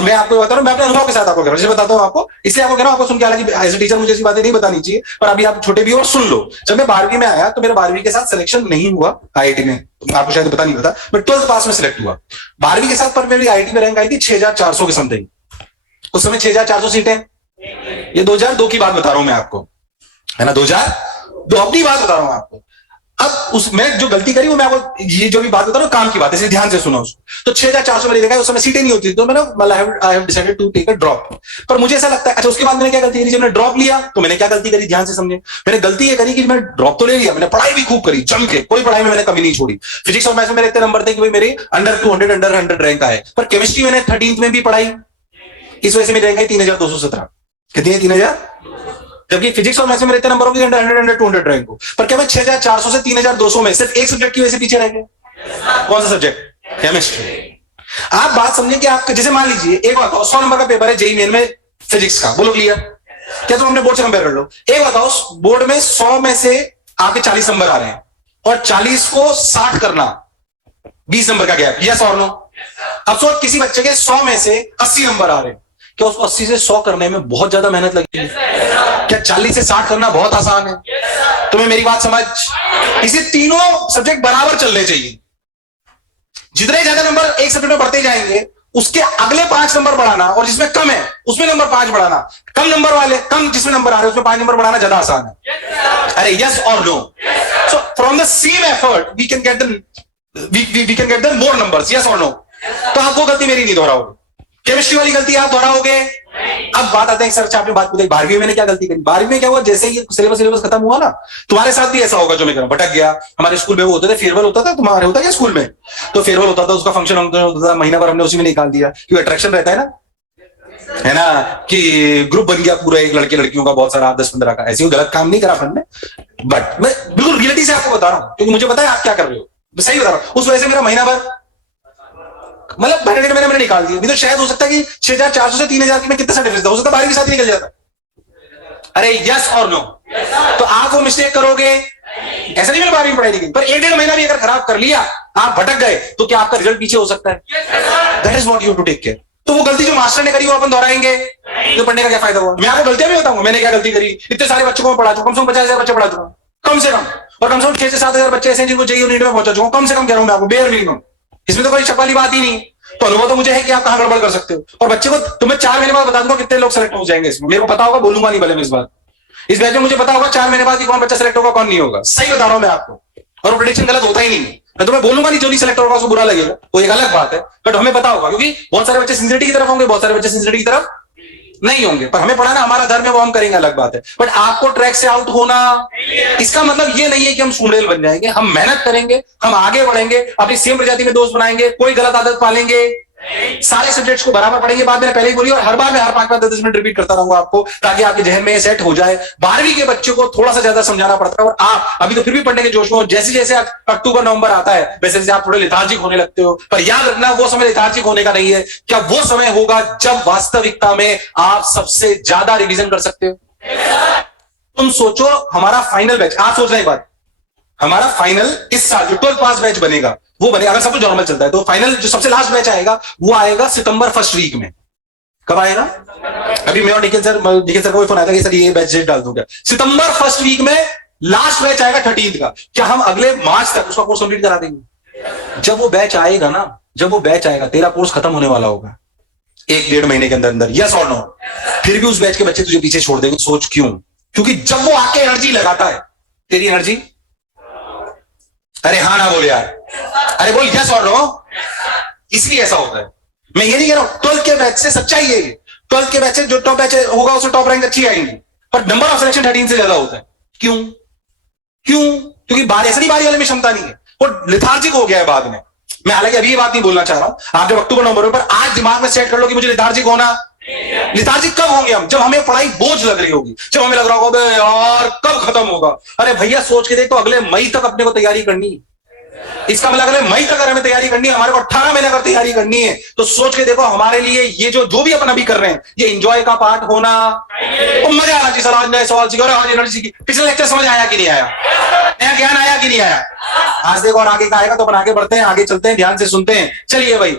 और मैं आपको बता रहा हूँ, मैं अपने अनुभव के साथ आपको कह रहा हूँ, जैसे बताता हूँ आपको, इसलिए आपको कह रहा हूँ, आपको सुन के, हालांकि एज ए टीचर मुझे ऐसी बातें नहीं बतानी चाहिए, पर अभी आप छोटे भी हो और सुन लो। जब मैं 12वीं में आया तो मेरा 12वीं के साथ सिलेक्शन नहीं हुआ आईआईटी में, आपको शायद पता नहीं पता, मैं 12th पास में सिलेक्ट हुआ। 12वीं के साथ पर मेरी आईआईटी में रैंक आई थी 6400 के समथिंग। उस समय 6400 सीटें, ये 2002 की बात बता रहा हूं मैं आपको, है ना, 2002 अपनी बात बता रहा हूं आपको। अब मैं जो गलती करी वो मैं आपको, ये जो भी बात बता रहा हूं काम की बात है, इसलिए ध्यान से सुना उसको। तो 6400 मैंने देखा, उस समय सीटें नहीं होती, तो मैंने I have decided to take a drop. पर मुझे ऐसा लगता है, अच्छा उसके बाद मैंने क्या गलती करी, जब मैंने ड्रॉप लिया तो मैंने क्या गलती करी, ध्यान से समझे। मैंने गलती ये करी कि मैंने ड्रॉप तो ले लिया, मैंने पढ़ाई भी खूब करी जम के, कोई पढ़ाई में मैंने कमी नहीं छोड़ी। फिजिक्स और मैथ्स में मेरे इतने नंबर थे कि भाई मेरे अंडर 200 अंडर 100 रैंक आए। पर केमिस्ट्री मैंने 13th में भी पढ़ाई, इस वजह से मेरी रैंक आई 3217। कितनी है, 3000। जबकि फिजिक्स और मैथ्स में इतने नंबर होंगे अंडर 200 रैंक को, पर क्या मैं 6400 से 3200 में सिर्फ एक सब्जेक्ट की वजह से पीछे रह गए? कौन सा सब्जेक्ट? केमिस्ट्री। आप बात समझिए कि आप जैसे मान लीजिए एक बताओ 100 नंबर का पेपर है जेईई मेन में फिजिक्स का, बोलो क्लियर, क्या तुम अपने बोर्ड से कंपेयर कर लो। एक बताओ बोर्ड में 100 में से आपके 40 नंबर आ रहे हैं और 40 को 60 करना, 20 नंबर का गैप, यस और नो। अब सोच किसी बच्चे के 100 में से 80 नंबर आ रहे हैं, क्या उसको 80 से 100 करने में बहुत ज्यादा मेहनत लगती है? क्या 40 से 60 करना बहुत आसान है? तुम्हें मेरी बात समझ, इसे तीनों सब्जेक्ट बराबर चलने चाहिए। जितने ज्यादा नंबर एक सब्जेक्ट में बढ़ते जाएंगे उसके अगले 5 नंबर बढ़ाना, और जिसमें कम है उसमें नंबर 5 बढ़ाना, कम नंबर वाले कम जिसमें नंबर आ रहे हैं उसमें 5 नंबर बढ़ाना ज्यादा आसान है। अरे यस और no. So from the same effort we can get the more numbers, yes और नो। तो आप वो गलती मेरी नहीं दोहराओगे, केमिस्ट्री वाली गलती आप दोहराओगे। अब बात आते हैं सर, आपने बात बताई 12वीं में मैंने क्या गलती करी। 12वीं में क्या हुआ, जैसे ही सिलेबस खत्म हुआ ना, तुम्हारे साथ भी ऐसा होगा जो मैं कह रहा हूं, भटक गया। हमारे स्कूल में वो होते थे, फेयरवेल होता था, तुम्हारे होता क्या स्कूल में? तो फेयरवेल होता था, उसका फंक्शन होता था, महीना भर हमने उसी में निकाल दिया, क्योंकि अट्रैक्शन रहता है ना, कि ग्रुप बन गया पूरा, एक लड़के लड़कियों का बहुत सारा 10-15 का। ऐसे गलत काम नहीं करा अपन ने, बट मैं बिल्कुल रियलिटी से आपको बता रहा हूं, क्योंकि मुझे पता है आप क्या कर रहे हो, मैं सही बता रहा हूं। उस वजह से मेरा महीना भर मतलब महीने मैंने निकाल दिया। नहीं तो शायद हो सकता है कि 6400 से 3000 में कितना सा डिफरेंस था, हो सकता है 12वीं के साथ ही निकल जाता। अरे यस और नो। तो आप वो मिस्टेक करोगे, ऐसा नहीं मैंने 12वीं पढ़ाई नहीं की, पर 1-1.5 महीना भी अगर खराब कर लिया, आप भटक गए, तो क्या आपका रिजल्ट पीछे हो सकता है? That is what you to take care. तो वो गलती जो मास्टर ने करी वो अपन दोहराएंगे तो पढ़ने का क्या फायदा हुआ? मैं आपको गलतियां भी बताऊंगा, मैंने क्या गलती करी। इतने सारे बच्चों को पढ़ा चुका, कम से कम 50,000 बच्चे पढ़ा चुका, कम से कम, और कम से कम 6 से 7,000 बच्चे ऐसे जिनको जेईई नीट में पहुंचा चुका, कम से कम कह रहा हूं मैं आपको, बेयर मिनिमम। इसमें तो कोई चपाली बात ही नहीं। तो अनुभव तो मुझे है कि आप कहां गड़बड़ कर सकते हो। और बच्चे को तुम्हें 4 महीने बाद बता दूंगा कितने लोग सेलेक्ट हो जाएंगे इसमें, मेरे को पता होगा, बोलूंगा नहीं भले मैं इस बार। इस बैच में मुझे पता होगा 4 महीने बाद कि कौन बच्चा सेलेक्ट होगा कौन नहीं होगा, सही बता रहा हूं मैं आपको। और प्रेडिक्शन गलत होता ही नहीं है। मैं तुम्हें बोलूंगा नहीं जो नहीं सेलेक्ट होगा उसको बुरा लगेगा, वो एक अलग बात है, बट हमें पता होगा, क्योंकि बहुत सारे बच्चे सिंसियरिटी की तरफ होंगे, बहुत सारे बच्चे सिंसियरिटी की तरफ नहीं होंगे। पर हमें पढ़ाना हमारा धर्म है, वो हम करेंगे, अलग बात है। बट आपको ट्रैक से आउट होना, इसका मतलब ये नहीं है कि हम सुमरेल बन जाएंगे। हम मेहनत करेंगे, हम आगे बढ़ेंगे, अपनी सेम प्रजाति में दोस्त बनाएंगे, कोई गलत आदत पालेंगे, सारे सब्जेक्ट्स को बराबर पढ़ेंगे। बात मैंने पहले ही बोली और हर बार मैं हर 5-10 मिनट रिपीट करता रहूंगा आपको, ताकि आपके जहन में सेट हो जाए। 12वीं के बच्चे को थोड़ा सा ज्यादा समझाना पड़ता है, और आप अभी तो फिर भी पढ़ने के जोश में हो। जैसे जैसे अक्टूबर नवंबर आता है वैसे वैसे आप थोड़े लेथार्जिक होने लगते हो। पर याद रखना, वो समय लेथार्जिक होने का नहीं है। क्या वो समय होगा जब वास्तविकता में आप सबसे ज्यादा रिवीजन कर सकते हो। तुम सोचो, हमारा फाइनल बैच, आप सोच रहे हैं बात, हमारा फाइनल इस साल जो 12 पास बैच बनेगा वो बनेगा, अगर सब कुछ नॉर्मल चलता है, तो फाइनल जो सबसे लास्ट बैच आएगा वो आएगा सितंबर फर्स्ट वीक में। कब आएगा? अभी मैं और निखिल सर का कोई फोन आया था कि सर ये बैच डेट डाल दूं क्या? सितंबर फर्स्ट वीक में लास्ट बैच आएगा 13th का। क्या हम अगले मार्च तक उसका कोर्स कंप्लीट करा देंगे? जब वो बैच आएगा ना, जब वो बैच आएगा, तेरा कोर्स खत्म होने वाला होगा 1-1.5 महीने के अंदर अंदर, यस और नो। फिर भी उस बैच के बच्चे तुझे पीछे छोड़ देंगे। सोच क्यों? क्योंकि जब वो आके एनर्जी लगाता है, तेरी एनर्जी, अरे हाँ ना बोल यार, अरे बोल यस और नो। इसलिए ऐसा होता है। मैं ये नहीं कह रहा हूं 12th के बैच से, सच्चाई ये 12th के बैच से जो टॉप बैच होगा उसमें टॉप रैंक अच्छी आएंगी, पर नंबर ऑफ सिलेक्शन 13 से ज्यादा होता है। क्यों? क्योंकि ऐसा नहीं बारी वाले में क्षमता नहीं है, वो लेथार्जिक हो गया है बाद में। मैं हालांकि अभी ये बात नहीं बोलना चाह रहा हूं, आप जब अक्टूबर नवंबर पर आज दिमाग में सेट कर लो कि मुझे लेथार्जिक होना। लेथार्जिक कब होंगे हम? जब हमें पढ़ाई बोझ लग रही होगी, जब हमें लग रहा होगा यार कब खत्म होगा। अरे भैया सोच के देख, तो अगले मई तक अपने को तैयारी करनी है। इसका मतलब अगले मई तक अगर हमें तैयारी करनी है, हमारे को 18 महीने अगर तैयारी करनी है, तो सोच के देखो हमारे लिए ये जो भी अपन अभी कर रहे हैं, ये एंजॉय का पार्ट होना, तो मजा आना चाहिए। सर आज नए सवाल सीखे, आज एनर्जी सीखी, पिछले लेक्चर समझ आया कि नहीं आया, नया ज्ञान आया कि नहीं आया। आज देखो और आगे का आएगा, तो अपन आगे बढ़ते हैं, आगे चलते हैं, ध्यान से सुनते हैं। चलिए भाई।